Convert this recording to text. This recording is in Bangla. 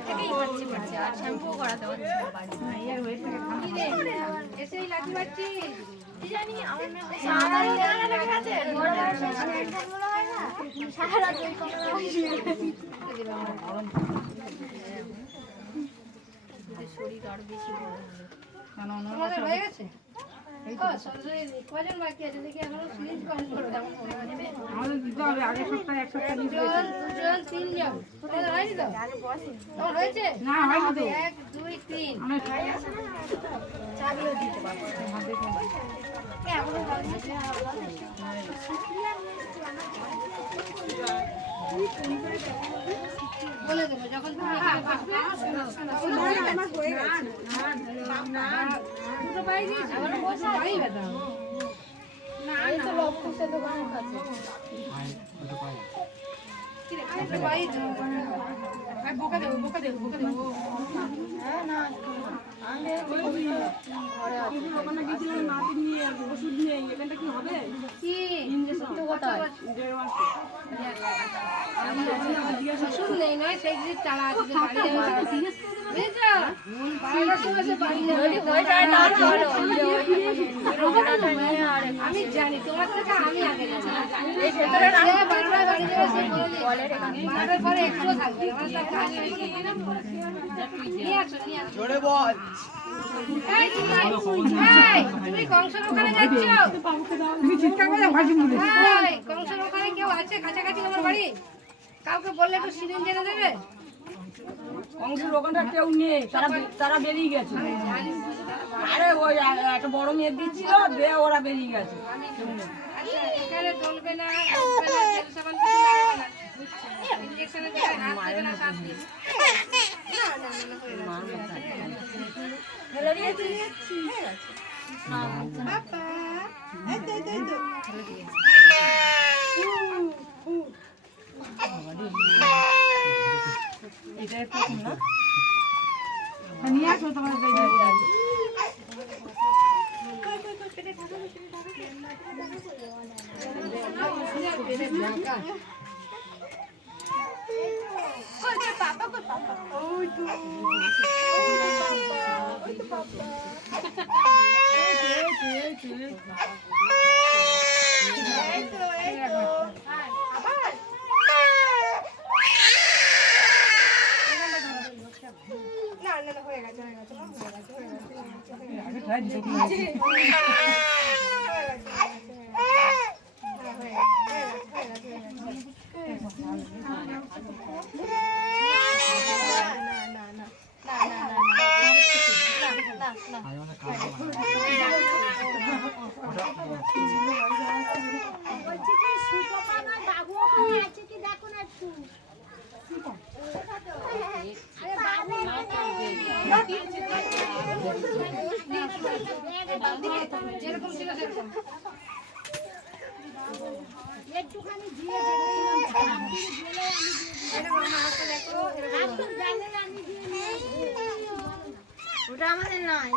থেকেই খাচ্ছি পাচ্ছে আর শ্যাম্পু করাতে হচ্ছে এসেই লাঠি বাচ্চি কি জানি আমার মেয়ে সাধারণ লেখা আছে সারা দুই শরীর আরো বেশি তোমাদের হয়ে গেছে কজন বাকি আছে দেখি এখনো সিরিজ কমপ্লিট আমাদের দিতে হবে আগের সপ্তাহে এক সপ্তাহ দুজন তিনজন তোমাদের হয়নি তো তোমার হয়েছে না হয়নি তো 1 2 3 আমরা চাবিও দিতে পারবো এখনো বলে দেবো যখন তুমি আমার হয়ে গেছে না দুটো পাই দিয়েছি আবার বসে পাই বেটা না এই তো লক্ষ্যে দোকান আছে দুটো পাই কি রে দুটো পাই আর বোকা দেব হ্যাঁ না আগে ঘরে আছে ওখানে গিয়ে মাটি নিয়ে ওষুধ নিয়ে এখানটা কি হবে কি ইনজেকশন তো কথা 1.5 মাস আমি ওষুধ নেই নয় সেই যে চালা আছে বাড়ি যাবে বুঝছো আমি জানি তোমার থেকে আমি আগে পরে একটু থাকবে তুমি কংসের ওখানে যাচ্ছ কংসের ওখানে কেউ আছে কাছাকাছি তোমার বাড়ি কাউকে বললে একটু সিরিঞ্জ এনে দেবে কংসের ওখানটা কেউ নেই তারা বেরিয়ে গেছে আরে ওই একটা বড় মেয়ে দিচ্ছিল দিয়ে ওরা বেরিয়ে গেছে এখানে চলবে না ইঞ্জেকশনে হাত দেবে না সাপ দিয়ে ফেলে দিয়েছি বাবা এই তো এটা প্রথম না নিয়ে আসো তোমার যেরকম ছিল সেরকম একটুখানি দিয়ে ওটা আমাদের নাই